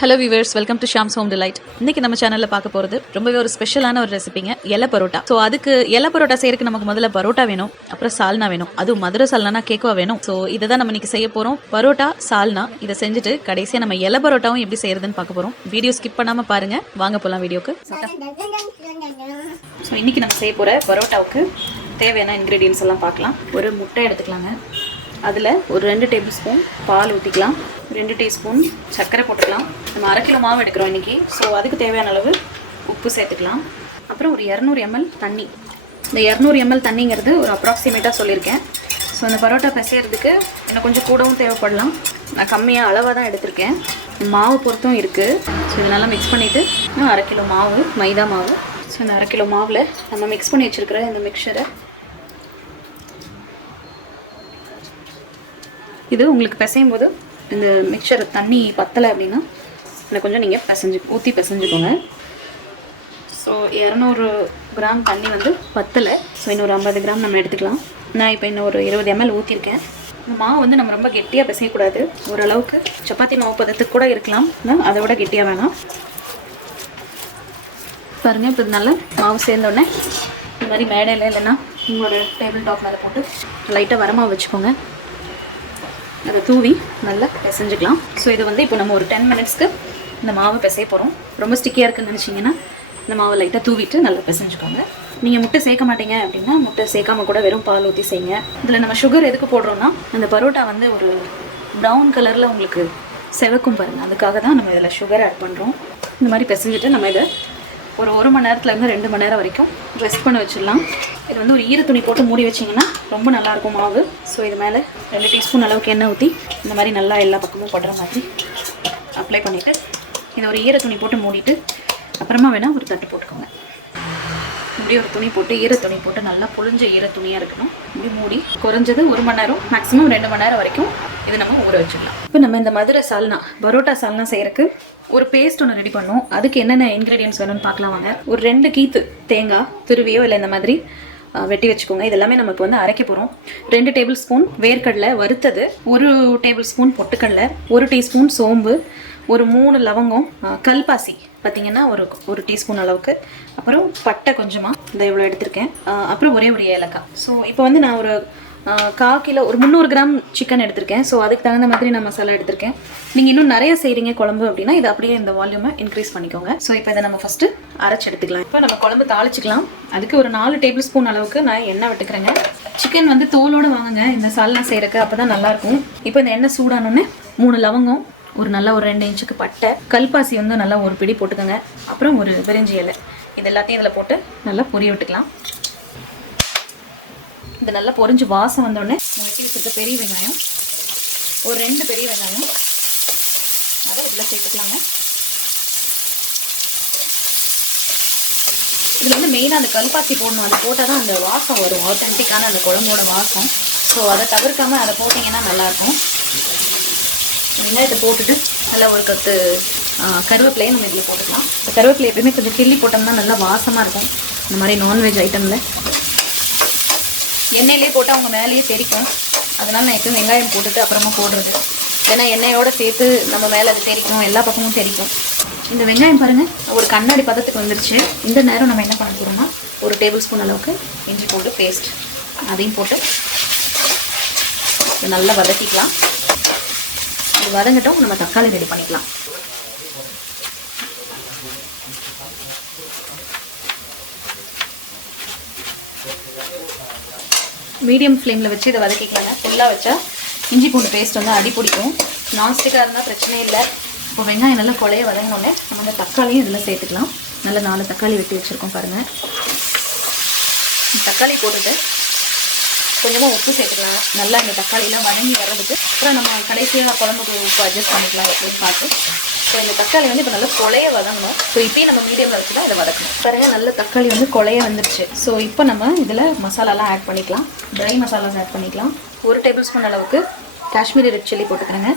Hello viewers, welcome to Shams home delight. இன்னைக்கு நம்ம சேனல்ல பார்க்க போறது ரொம்பவே ஒரு ஸ்பெஷலான ஒரு ரெசிபிங்க, இலை பரோட்டா. ஸோ அதுக்கு இலை பரோட்டா செய்யறதுக்கு நமக்கு முதல்ல பரோட்டா வேணும், அப்புறம் சால்னா வேணும். அதுவும் மதுரை சால்னா கேக்குவா வேணும். ஸோ இதை தான் நம்ம இன்னைக்கு செய்ய போறோம், பரோட்டா சால்னா. இதை செஞ்சுட்டு கடைசியா நம்ம இலை பரோட்டாவும் எப்படி செய்யறதுன்னு பார்க்க போறோம். வீடியோ ஸ்கிப் பண்ணாம பாருங்க. வாங்க போலாம் வீடியோக்கு. ஸோ இன்னைக்கு நம்ம செய்ய போற பரோட்டாவுக்கு தேவையான இன்கிரீடியன்ஸ் எல்லாம் பார்க்கலாம். ஒரு முட்டை எடுத்துக்கலாங்க. அதில் ஒரு 2 டேபிள் ஸ்பூன் பால் ஊற்றிக்கலாம். 2 டீஸ்பூன் சர்க்கரை போட்டுக்கலாம். நம்ம 1/2 கிலோ மாவு எடுக்கிறோம் இன்றைக்கி. ஸோ அதுக்கு தேவையான அளவு உப்பு சேர்த்துக்கலாம். அப்புறம் ஒரு 200 ml தண்ணி. இந்த 200 ml தண்ணிங்கிறது ஒரு அப்ராக்சிமேட்டாக சொல்லியிருக்கேன். ஸோ அந்த பரோட்டா பிசைகிறதுக்கு இன்னும் கொஞ்சம் கூடவும் தேவைப்படலாம். நான் கம்மியாக அளவாக தான் எடுத்திருக்கேன். மாவு பொறுத்தும் இருக்குது. ஸோ இதை நல்லா மிக்ஸ் பண்ணிவிட்டு 1/2 கிலோ மாவு, மைதா மாவு. ஸோ இந்த 1/2 கிலோ மாவில் நம்ம மிக்ஸ் பண்ணி வச்சுருக்கிற இந்த மிக்சரை இது உங்களுக்கு பிசையும் போது இந்த மிக்சர் தண்ணி பத்தலை அப்படின்னா இதில் கொஞ்சம் நீங்கள் ஊற்றி பிசைஞ்சுக்கோங்க. ஸோ 200 கிராம் தண்ணி வந்து பத்தலை. ஸோ இன்னொரு 50 கிராம் நம்ம எடுத்துக்கலாம். நான் இப்போ இன்னொரு 20 ml ஊற்றிருக்கேன். இந்த மாவு வந்து நம்ம ரொம்ப கெட்டியாக பிசையக்கூடாது. ஓரளவுக்கு சப்பாத்தி மாவு பதத்துக்கு கூட இருக்கலாம், அதை விட கெட்டியாக வேணாம். பாருங்கள், இப்போ நல்லா மாவு சேர்ந்தோடனே இந்த மாதிரி மேடையில் இல்லைன்னா உங்களோட டேபிள் டாப் மேலே போட்டு லைட்டாக வரமாவு வச்சுக்கோங்க. அதை தூவி நல்லா பிசைஞ்சுக்கலாம். ஸோ இது வந்து இப்போ நம்ம ஒரு 10 மினிட்ஸ்க்கு இந்த மாவை பிசைய போகிறோம். ரொம்ப ஸ்டிக்கியாக இருக்குன்னு நினச்சிங்கன்னா இந்த மாவை லைட்டாக தூவிட்டு நல்லா பிசைஞ்சுக்கோங்க. நீங்கள் முட்டை சேர்க்க மாட்டீங்க அப்படின்னா முட்டை சேர்க்காம கூட வெறும் பால் ஊற்றி செய்யுங்க. இதில் நம்ம சுகர் எதுக்கு போடுறோன்னா அந்த பரோட்டா வந்து ஒரு ப்ரௌன் கலரில் உங்களுக்கு செவக்கும் பாருங்கள். அதுக்காக தான் நம்ம இதில் சுகர் ஆட் பண்ணுறோம். இந்த மாதிரி பிசைஞ்சிட்டு நம்ம இதை ஒரு 1 மணி நேரத்துலேருந்து 2 மணி நேரம் வரைக்கும் ரெஸ்ட் பண்ண வச்சிடலாம். இது வந்து ஒரு ஈர துணி போட்டு மூடி வச்சிங்கன்னா ரொம்ப நல்லாயிருக்கும் மாவு. ஸோ இது மேலே 2 டீஸ்பூன் அளவுக்கு எண்ணெய் ஊற்றி இந்த மாதிரி நல்லா எல்லா பக்கமும் படுற மாதிரி அப்ளை பண்ணிவிட்டு இதை ஒரு ஈர துணி போட்டு மூடிட்டு அப்புறமா வேணால் ஒரு தட்டு போட்டுக்கோங்க. இப்படி ஒரு துணி போட்டு ஈர துணி போட்டு நல்லா புழிஞ்ச ஈர துணியாக இருக்கணும். இப்படி மூடி குறைஞ்சது 1 மணி நேரம், மேக்ஸிமம் 2 மணி நேரம் வரைக்கும் இது நம்ம ஊற வச்சிடலாம். இப்போ நம்ம இந்த மதுரை சால்னா, பரோட்டா சால்னா செய்யறதுக்கு ஒரு பேஸ்ட் ஒன்று ரெடி பண்ணோம். அதுக்கு என்னென்ன இன்க்ரீடியன்ஸ் வேணும்னு பார்க்கலாம் வாங்க. ஒரு 2 கீத்து தேங்காய் துருவியோ இல்லை இந்த மாதிரி வெட்டி வச்சுக்கோங்க. இதெல்லாமே நம்ம இப்போ வந்து அரைக்க போகிறோம். 2 டேபிள் ஸ்பூன் வேர்க்கடலை வறுத்தது, 1 டேபிள் ஸ்பூன் பொட்டுக்கடலை, 1 டீஸ்பூன் சோம்பு, ஒரு 3 லவங்கம், கல்பாசி பார்த்திங்கன்னா ஒரு டீஸ்பூன் அளவுக்கு, அப்புறம் பட்டை கொஞ்சமாக இந்த இவ்வளோ எடுத்திருக்கேன், அப்புறம் ஒரே ஒரு ஏலக்காய். ஸோ இப்போ வந்து நான் ஒரு 1/4 கிலோ ஒரு 300 கிராம் சிக்கன் எடுத்திருக்கேன். ஸோ அதுக்கு தகுந்த மாதிரி நான் மசாலா எடுத்திருக்கேன். நீங்கள் இன்னும் நிறைய செய்கிறீங்க குழம்பு அப்படின்னா இது அப்படியே இந்த வால்யூமை இன்க்ரீஸ் பண்ணிக்கோங்க. ஸோ இப்போ இதை நம்ம ஃபஸ்ட்டு அரைச்சி எடுத்துக்கலாம். இப்போ நம்ம குழம்பு தாளிச்சிக்கலாம். அதுக்கு ஒரு 4 டேபிள் ஸ்பூன் அளவுக்கு நான் எண்ணெய் விட்டுக்கிறேங்க. சிக்கன் வந்து தோலோடு வாங்குங்க இந்த சால்னா செய்கிறக்கு, அப்போ தான் நல்லாயிருக்கும். இப்போ இந்த எண்ணெய் சூடானோடனே 3 லவங்கம், ஒரு 2 இன்ச்சுக்கு பட்டை, கல்பாசி வந்து நல்லா ஒரு பிடி போட்டுக்கோங்க, அப்புறம் ஒரு பிரிஞ்சி இலை, இது எல்லாத்தையும் இதில் போட்டு நல்லா பொரிய விட்டுக்கலாம். இது நல்லா பொரிஞ்சு வாசம் வந்தோடனே வெட்டி வச்சுருக்க பெரிய வெங்காயம், ஒரு 2 பெரிய வெங்காயம் அதை இதில் சேர்த்துக்கலாங்க. இதில் வந்து மெயினாக அந்த கல்பாசி போடணும். அது போட்டால் தான் அந்த வாசம் வரும், ஆத்தென்டிக்கான அந்த குழம்போட வாசம். ஸோ அதை தவிர்க்காமல் அதை போட்டிங்கன்னா நல்லாயிருக்கும். வெங்காயத்தை போட்டுட்டு நல்லா ஒரு கத்து கருவேப்பிலையை நம்ம இதில் போட்டுக்கலாம். இந்த கருவேப்பிலை எப்பயுமே கொஞ்சம் கிள்ளி போட்டோம்னா நல்லா வாசமாக இருக்கும். இந்த மாதிரி நான்வெஜ் ஐட்டமில் எண்ணெயிலே போட்டு அவங்க மேலேயே தெரிக்கும். அதனால் நான் எப்பவும் வெங்காயம் போட்டுட்டு அப்புறமா போடுறது. ஏன்னா எண்ணெயோடு சேர்த்து நம்ம மேலே அது தெரிக்கும், எல்லா பக்கமும் தெரிக்கும். இந்த வெங்காயம் பாருங்கள் ஒரு கண்ணாடி பதத்துக்கு வந்துருச்சு. இந்த நேரம் நம்ம என்ன பண்ண போகிறோம்னா ஒரு டேபிள் ஸ்பூன் அளவுக்கு இஞ்சி பூண்டு பேஸ்ட் அதையும் போட்டு நல்லா வதக்கிக்கலாம். அது வதங்கட்டும், நம்ம தக்காளி ரெடி பண்ணிக்கலாம். மீடியம் ஃப்ளேமில் வச்சு இதை வதக்கிக்கலாங்க. ஃபுல்லாக வச்சா இஞ்சி பூண்டு பேஸ்ட் வந்து அடி பிடிக்கும். நான்ஸ்டிக்காக இருந்தால் பிரச்சனை இல்லை. இப்போ வெங்காயம் நல்லா கொலைய வதங்கினோடனே நம்ம அந்த தக்காளியும் இதில் சேர்த்துக்கலாம். நல்லா 4 தக்காளி வெட்டி வச்சுருக்கோம் பாருங்கள். தக்காளி போட்டுட்டு கொஞ்சமாக உப்பு சேர்த்துக்கலாம். நல்லா இந்த தக்காளியெலாம் வதங்கி வர்றதுக்கு. அப்புறம் நம்ம கடைசியாக குழம்புக்கு உப்பு அட்ஜஸ்ட் பண்ணிக்கலாம் எப்படின்னு பார்த்து. ஸோ இந்த தக்காளி வந்து இப்போ நல்லா கொலைய வதங்கணும். ஸோ இப்போயும் நம்ம மீடியமில் வச்சு தான் இதை வதக்கணும். பாருங்கள் நல்ல தக்காளி வந்து கொலைய வந்துருச்சு. ஸோ இப்போ நம்ம இதில் மசாலாலாம் ஆட் பண்ணிக்கலாம். ட்ரை மசாலாஸ் ஆட் பண்ணிக்கலாம். 1 டேபிள் ஸ்பூன் அளவுக்கு காஷ்மீரி ரெட் சில்லி போட்டுக்கிறேங்க.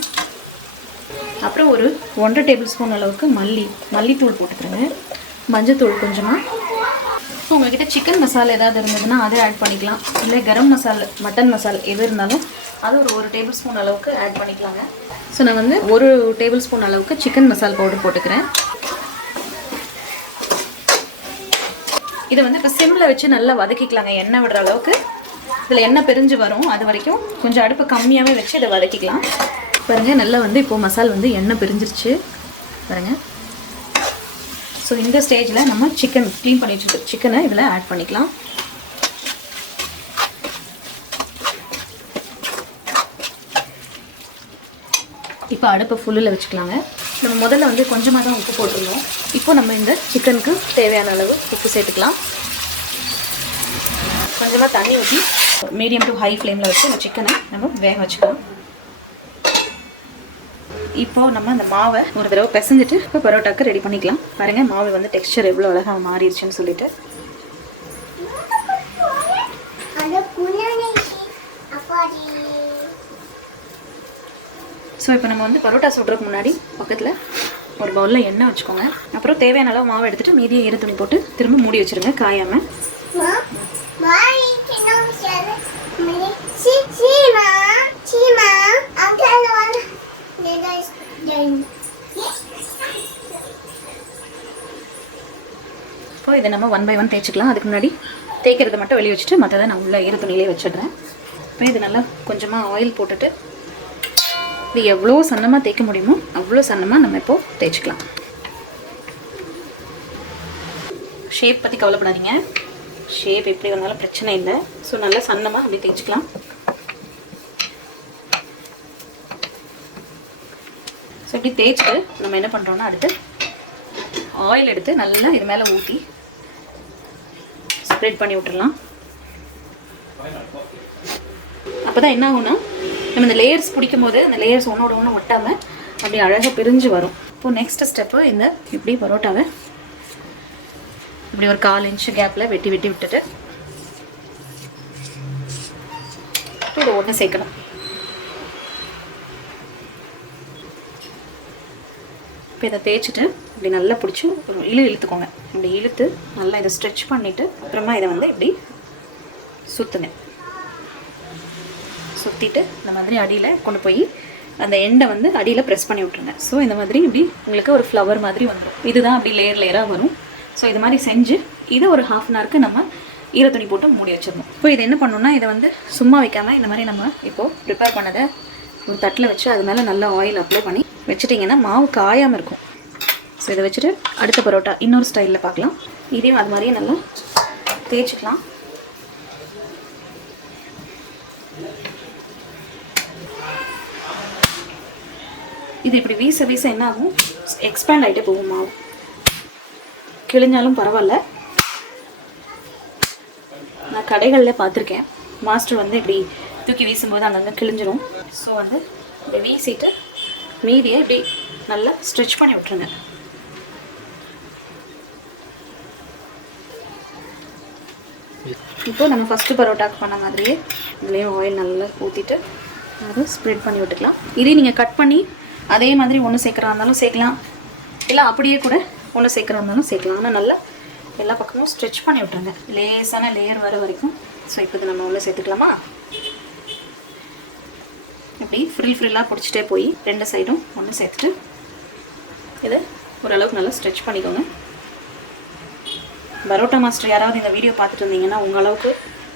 அப்புறம் ஒரு 1 டேபிள் ஸ்பூன் அளவுக்கு மல்லித்தூள் போட்டுக்கிறேங்க. மஞ்சத்தூள் கொஞ்சமாக, ஸோ உங்கள்கிட்ட சிக்கன் மசாலா ஏதாவது இருந்ததுன்னா அதை ஆட் பண்ணிக்கலாம். இல்லை கரம் மசாலா, மட்டன் மசாலா எது இருந்தாலும் அது ஒரு டேபிள் ஸ்பூன் அளவுக்கு ஆட் பண்ணிக்கலாங்க. ஸோ நான் வந்து 1 டேபிள் ஸ்பூன் அளவுக்கு சிக்கன் மசாலா பவுடர் போட்டுக்கிறேன். இதை வந்து இப்போ சிம்மில் வச்சு நல்லா வதக்கிக்கலாங்க. எண்ணெய் விடுற அளவுக்கு இதில் எண்ணெய் பிரிஞ்சு வரும். அது வரைக்கும் கொஞ்சம் அடுப்பு கம்மியாகவே வச்சு இதை வதக்கிக்கலாம். பாருங்கள், நல்லா வந்து இப்போது மசாலா வந்து எண்ணெய் பிரிஞ்சிருச்சு பாருங்கள். ஸோ இந்த ஸ்டேஜில் நம்ம சிக்கன் க்ளீன் பண்ணி வச்சுருக்க சிக்கனை இதில் ஆட் பண்ணிக்கலாம். இப்போ அடுப்பை ஃபுல்லில் வச்சுக்கலாங்க. நம்ம முதல்ல வந்து கொஞ்சமாக தான் உப்பு போட்டுருந்தோம். இப்போ நம்ம இந்த சிக்கனுக்கு தேவையான அளவு உப்பு சேர்த்துக்கலாம். கொஞ்சமாக தண்ணி ஊற்றி மீடியம் டு ஹை ஃப்ளேமில் வச்சு இந்த சிக்கனை நம்ம வேக வச்சுக்கலாம். இப்போது நம்ம அந்த மாவை ஒரு தடவை பிசைஞ்சிட்டு இப்போ பரோட்டாக்கு ரெடி பண்ணிக்கலாம். பாருங்கள், மாவு வந்து டெக்ஸ்சர் எவ்வளோ அழகாக மாறிடுச்சுன்னு சொல்லிட்டு. ஸோ இப்போ நம்ம வந்து பரோட்டா சுடுறதுக்கு முன்னாடி பக்கத்தில் ஒரு பவுலில் எண்ணெய் வச்சுக்கோங்க. அப்புறம் தேவையான அளவு மாவு எடுத்துகிட்டு மீதியை ஈர துணி போட்டு திரும்ப மூடி வச்சுருங்க காயாமல். இப்போ இதை நம்ம 1 by 1 தேய்ச்சிக்கலாம். அதுக்கு முன்னாடி தேய்க்கிறத மட்டும் வெளியே வச்சுட்டு மற்றதை நான் உள்ள ஈர துணியிலே வச்சிடுறேன். இப்போ இது நல்லா கொஞ்சமாக ஆயில் போட்டுட்டு இது எவ்வளோ சன்னமாக தேய்க்க முடியுமோ அவ்வளோ சன்னமாக நம்ம இப்போது தேய்ச்சிக்கலாம். ஷேப் பற்றி கவலைப்படாதீங்க, ஷேப் எப்படி வந்தாலும் பிரச்சனை இல்லை. ஸோ நல்லா சன்னமாக அப்படி தேய்ச்சிக்கலாம். ஸோ இப்படி தேய்ச்சிட்டு நம்ம என்ன பண்ணுறோன்னா அடுத்து ஆயில் எடுத்து நல்லா இது மேலே ஊற்றி ஸ்ப்ரெட் பண்ணி விட்டுடலாம். அப்போ தான் என்ன ஆகும்னா நம்ம இந்த லேயர்ஸ் பிடிக்கும் போது அந்த லேயர்ஸ் ஒன்றோட ஒன்று ஒட்டாமல் அப்படி அழகாக பிரிஞ்சு வரும். இப்போது நெக்ஸ்ட் ஸ்டெப்பு இந்த இப்படி பரோட்டாவை இப்படி ஒரு 1/4 இன்ச்சு கேப்பில் வெட்டி விட்டுட்டு இதை ஒன்று சேர்க்கணும். இப்போ இதை தேய்ச்சிட்டு இப்படி நல்லா பிடிச்சி ஒரு இழுத்துக்கோங்க. இப்படி இழுத்து நல்லா இதை ஸ்ட்ரெச் பண்ணிவிட்டு அப்புறமா இதை வந்து இப்படி சுற்றுங்க. சுற்றிட்டு இந்த மாதிரி அடியில் கொண்டு போய் அந்த எண்டை வந்து அடியில் ப்ரெஸ் பண்ணி விட்ருங்க. ஸோ இந்த மாதிரி இப்படி உங்களுக்கு ஒரு ஃப்ளவர் மாதிரி வந்துடும். இதுதான் அப்படி லேயராக வரும். ஸோ இது மாதிரி செஞ்சு இதை ஒரு 1/2 அன் ஹவருக்கு நம்ம ஈர துணி போட்டு மூடி வச்சிடணும். இப்போ இதை என்ன பண்ணணும்னா இதை வந்து சும்மா வைக்காமல் இந்த மாதிரி நம்ம இப்போது ப்ரிப்பேர் பண்ணதை ஒரு தட்டில் வச்சு அது மேலே நல்லா ஆயில் அப்ளை பண்ணி வச்சுட்டிங்கன்னா மாவு காயாமல் இருக்கும். ஸோ இதை வச்சுட்டு அடுத்த பரோட்டா இன்னொரு ஸ்டைலில் பார்க்கலாம். இதையும் அது மாதிரியே நல்லா தேய்ச்சிக்கலாம். இது இப்படி வீச வீச என்ன ஆகும், எக்ஸ்பேண்ட் ஆகிட்டே போகும். மாவு கிழிஞ்சாலும் பரவாயில்ல. நான் கடைகளில் பார்த்துருக்கேன், மாஸ்டர் வந்து இப்படி தூக்கி வீசும்போது அங்கங்கே கிழிஞ்சிரும். ஸோ வந்து இப்படி வீசிட்டு மீதியை இப்படி நல்லா ஸ்ட்ரெச் பண்ணி விட்ருங்க. இப்போ நம்ம ஃபஸ்ட்டு பரோட்டாக்கு பண்ண மாதிரியே இதுலேயும் ஆயில் நல்லா ஊற்றிட்டு அதை ஸ்ப்ரெட் பண்ணி விட்டுக்கலாம். இதே நீங்கள் கட் பண்ணி அதே மாதிரி ஒன்று சேர்க்குறா இருந்தாலும் சேர்க்கலாம், இல்லை அப்படியே கூட ஒன்று சேர்க்குறா இருந்தாலும் சேர்க்கலாம். ஆனால் நல்லா எல்லா பக்கமும் ஸ்ட்ரெச் பண்ணி விட்ருங்க, லேசான லேயர் வர வரைக்கும். ஸோ இப்போ இது நம்ம உள்ளே சேர்த்துக்கலாமா? இப்படி ஃப்ரில்லாக பிடிச்சிட்டே போய் 2 சைடும் ஒன்று சேர்த்துட்டு இதை ஓரளவுக்கு நல்லா ஸ்ட்ரெச் பண்ணிக்கோங்க. பரோட்டா மாஸ்டர் யாராவது இந்த வீடியோ பார்த்துட்டு இருந்தீங்கன்னா உங்கள் அளவுக்கு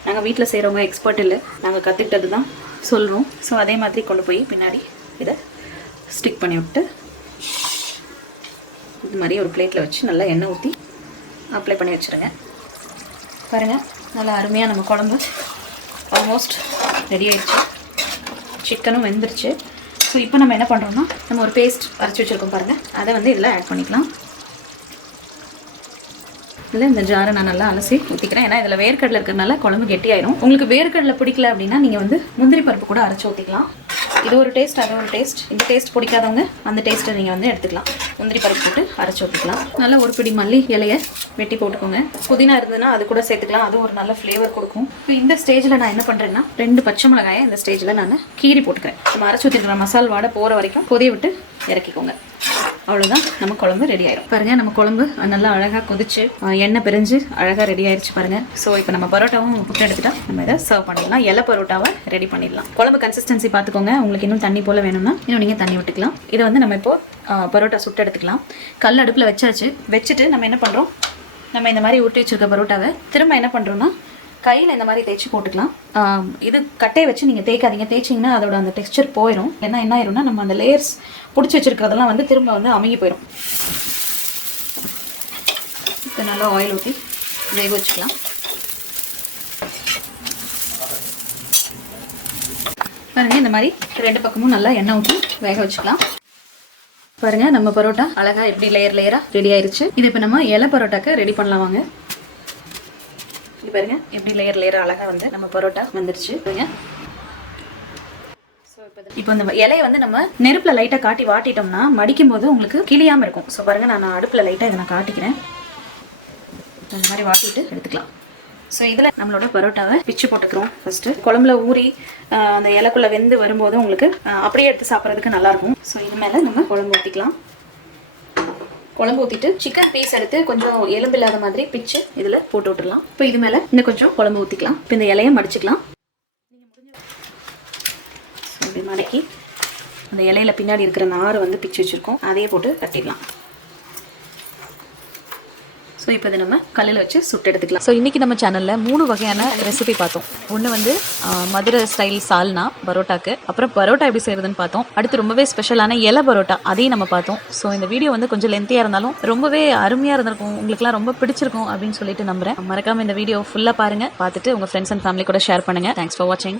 நாங்கள் வீட்டில் செய்கிறவங்க எக்ஸ்பர்ட் இல்லை, நாங்கள் கற்றுக்கிட்டது தான் சொல்கிறோம். ஸோ அதே மாதிரி கொண்டு போய் பின்னாடி இதை ஸ்டிக் பண்ணி விட்டு இது மாதிரி ஒரு பிளேட்டில் வச்சு நல்லா எண்ணெய் ஊற்றி அப்ளை பண்ணி வச்சுருங்க. பாருங்கள், நல்லா அருமையாக நம்ம குழம்பு ஆல்மோஸ்ட் ரெடி ஆகிடுச்சு. சிக்கனும் வெந்துருச்சு. ஸோ இப்போ நம்ம என்ன பண்ணுறோம்னா நம்ம ஒரு பேஸ்ட் அரைச்சி வச்சுருக்கோம் பாருங்கள், அதை வந்து இதில் ஆட் பண்ணிக்கலாம். இல்லை இந்த ஜாரை நான் நல்லா அலசி ஊற்றிக்கிறேன். ஏன்னா இதில் வேர்க்கடலை இருக்கிறதுனால குழம்பு கெட்டியாயிரும். உங்களுக்கு வேர்க்கடலை பிடிக்கல அப்படின்னா நீங்கள் வந்து முந்திரி பருப்பு கூட அரைச்சி ஊற்றிக்கலாம். இது ஒரு டேஸ்ட், அது ஒரு டேஸ்ட். இந்த டேஸ்ட் பிடிக்காதவங்க அந்த டேஸ்ட்டை நீங்கள் வந்து எடுத்துக்கலாம். முந்திரி பருப்பு போட்டு அரைச்சி ஊற்றிக்கலாம். நல்லா ஒரு பிடி மல்லி இலையை வெட்டி போட்டுக்கோங்க. புதினா இருந்ததுன்னா அது கூட சேர்த்துக்கலாம், அது ஒரு நல்ல ஃப்ளேவர் கொடுக்கும். இப்போ இந்த ஸ்டேஜில் நான் என்ன பண்ணுறேன்னா 2 பச்சை மிளகாயை இந்த ஸ்டேஜில் நான் கீரி போட்டுக்கிறேன். நம்ம அரைச்சி ஊற்றிக்கிற மசால் வாடை போகிற வரைக்கும் கொதிய விட்டு இறக்கிக்கோங்க. அவ்வளோதான், நம்ம குழம்பு ரெடி ஆயிடும். பாருங்கள், நம்ம குழம்பு நல்லா அழகாக கொதிச்சு எண்ணெய் பிரிஞ்சு அழகாக ரெடி ஆயிடுச்சு பாருங்கள். ஸோ இப்போ நம்ம பரோட்டாவும் புட்டு எடுத்துட்டா நம்ம இதை சர்வ் பண்ணிடலாம். இலை பரோட்டாவை ரெடி பண்ணிடலாம். குழம்பு கன்சிஸ்டன்சி பார்த்துக்கோங்க. உங்களுக்கு இன்னும் தண்ணி போல் வேணும்னா இன்னும் நீங்கள் தண்ணி விட்டுக்கலாம். இதை வந்து நம்ம இப்போது பரோட்டா சுட்டு எடுத்துக்கலாம். கல் அடுப்பில் வச்சாச்சு. வச்சுட்டு நம்ம என்ன பண்ணுறோம், நம்ம இந்த மாதிரி ஊட்டி வச்சுருக்க பரோட்டாவை திரும்ப என்ன பண்ணுறோன்னா கையில் இந்த மாதிரி தேய்ச்சி போட்டுக்கலாம். இது கட்டையை வச்சு நீங்கள் தேய்க்காதீங்க. தேய்ச்சிங்கன்னா அதோட அந்த டெக்ஸ்சர் போயிடும். ஏன்னா என்ன ஆயிரும்னா நம்ம அந்த லேயர்ஸ் பிடிச்சி வச்சுருக்கிறதெல்லாம் வந்து திரும்ப வந்து அமுங்கி போயிடும். இப்போ நல்லா ஆயில் ஊற்றி வேக வச்சுக்கலாம். பாருங்கள், இந்த மாதிரி 2 பக்கமும் நல்லா எண்ணெய் ஊற்றி வேக வச்சுக்கலாம். பாருங்கள், நம்ம பரோட்டா அழகாக எப்படி லேயர் லேயராக ரெடி ஆயிடுச்சு. இது இப்போ நம்ம இலை பரோட்டாக்கு ரெடி பண்ணலாம் வாங்க. இது பாருங்க, எப்படி லேயர் லேயர் அழகாக வந்து நம்ம பரோட்டா வந்துருச்சு. இப்போ இந்த இலையை வந்து நம்ம நெருப்பில் லைட்டாக காட்டி வாட்டிட்டோம்னா மடிக்கும் போது உங்களுக்கு கிளியாமல் இருக்கும். ஸோ பாருங்கள், நான் அடுப்பில் லைட்டாக இதை நான் காட்டிக்கிறேன். இந்த மாதிரி வாட்டிட்டு எடுத்துக்கலாம். ஸோ இதில் நம்மளோட பரோட்டாவை பிச்சு போட்டுக்கிறோம். ஃபஸ்ட்டு குழம்புல ஊறி அந்த இலைக்குள்ளே வெந்து வரும்போது உங்களுக்கு அப்படியே எடுத்து சாப்பிட்றதுக்கு நல்லாயிருக்கும். ஸோ இது மேலே நம்ம குழம்பு ஊற்றிக்கலாம். குழம்பு ஊற்றிட்டு சிக்கன் பீஸ் எடுத்து கொஞ்சம் எலும்பு இல்லாத மாதிரி பிச்சு இதில் போட்டு விட்டுடலாம். இப்போ இது மேலே இன்னும் கொஞ்சம் குழம்பு ஊற்றிக்கலாம். இப்போ இந்த இலையை மடிச்சுக்கலாம். இப்படி மடக்கி அந்த இலையில பின்னாடி இருக்கிற நாரை வந்து பிச்சு வச்சுருக்கோம், அதையே போட்டு கட்டிடலாம். ஸோ இப்போ இதை நம்ம கல்லில் வச்சு சுட்டு எடுத்துக்கலாம். ஸோ இன்றைக்கி நம்ம சேனலில் 3 வகையான ரெசிபி பார்த்தோம். ஒன்று வந்து மதுரை ஸ்டைல் சால்னா பரோட்டாக்கு, அப்புறம் பரோட்டா எப்படி செய்கிறதுன்னு பார்த்தோம். அடுத்து ரொம்பவே ஸ்பெஷலான இலை பரோட்டா, அதையும் நம்ம பார்த்தோம். ஸோ இந்த வீடியோ வந்து கொஞ்சம் லென்த்தியாக இருந்தாலும் ரொம்பவே அருமையாக இருந்திருக்கும், உங்களுக்குலாம் ரொம்ப பிடிச்சிருக்கும் அப்படின்னு சொல்லிட்டு நம்புறேன். மறக்காமல் இந்த வீடியோ ஃபுல்லாக பாருங்கள். பார்த்துட்டு உங்கள் ஃப்ரெண்ட்ஸ் அண்ட் ஃபேமிலி கூட ஷேர் பண்ணுங்கள். தேங்க்ஸ் ஃபார் வாட்சிங்.